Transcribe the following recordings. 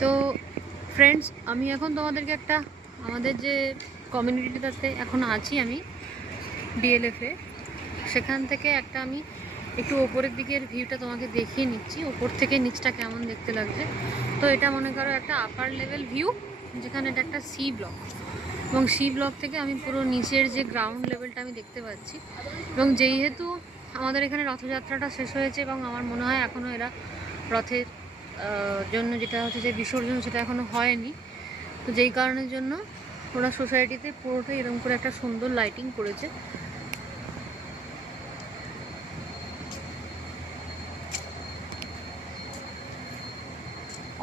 তো ফ্রেন্ডস, আমি এখন তোমাদেরকে একটা আমাদের যে কমিউনিটিটাতে এখন আছি আমি ডিএলএফে, সেখান থেকে একটা আমি একটু ওপরের দিকের ভিউটা তোমাকে দেখিয়ে নিচ্ছি, ওপর থেকে নিচটা কেমন দেখতে লাগছে। তো এটা মনে করো একটা আপার লেভেল ভিউ, যেখানে এটা একটা সি ব্লক, এবং সি ব্লক থেকে আমি পুরো নিচের যে গ্রাউন্ড লেভেলটা আমি দেখতে পাচ্ছি। এবং যেহেতু আমাদের এখানে রথযাত্রাটা শেষ হয়েছে এবং আমার মনে হয় এখনও এরা রথের জন্য যেটা হচ্ছে যে বিসর্জন, সেটা এখনও হয়নি। তো যেই কারণের জন্য ওরা সোসাইটিতে পুরোটাই এরকম করে একটা সুন্দর লাইটিং করেছে।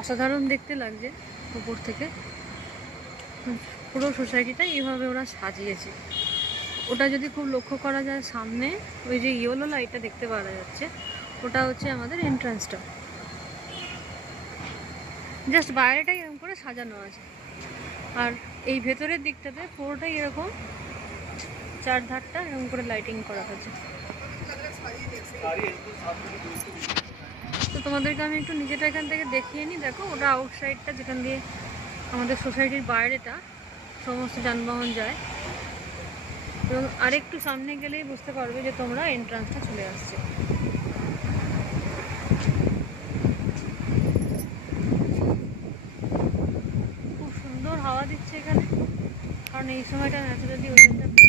অসাধারণ দেখতে লাগছে উপর থেকে। পুরো সোসাইটিটাই এইভাবে ওরা সাজিয়েছে। ওটা যদি খুব লক্ষ্য করা যায়, সামনে ওই যে ইয়েলো লাইটটা দেখতে পাওয়া যাচ্ছে, ওটা হচ্ছে আমাদের এন্ট্রান্সটা। জাস্ট বাইরেটাই এরকম করে সাজানো আছে, আর এই ভেতরের দিকটাতে পুরোটাই এরকম চারধারটা এরকম করে লাইটিং করা হয়েছে। তো তোমাদেরকে আমি একটু নিজেটা এখান থেকে দেখিয়ে নিই। দেখো, ওটা আউটসাইডটা, যেখান দিয়ে আমাদের সোসাইটির বাইরেটা সমস্ত যানবাহন যায়। এবং আরেকটু সামনে গেলেই বুঝতে পারবে যে তোমরা এন্ট্রান্সটা চলে আসছে। খুব সুন্দর হাওয়া দিচ্ছে এখানে, কারণ এই সময়টা ন্যাচারালি ওয়েদারটা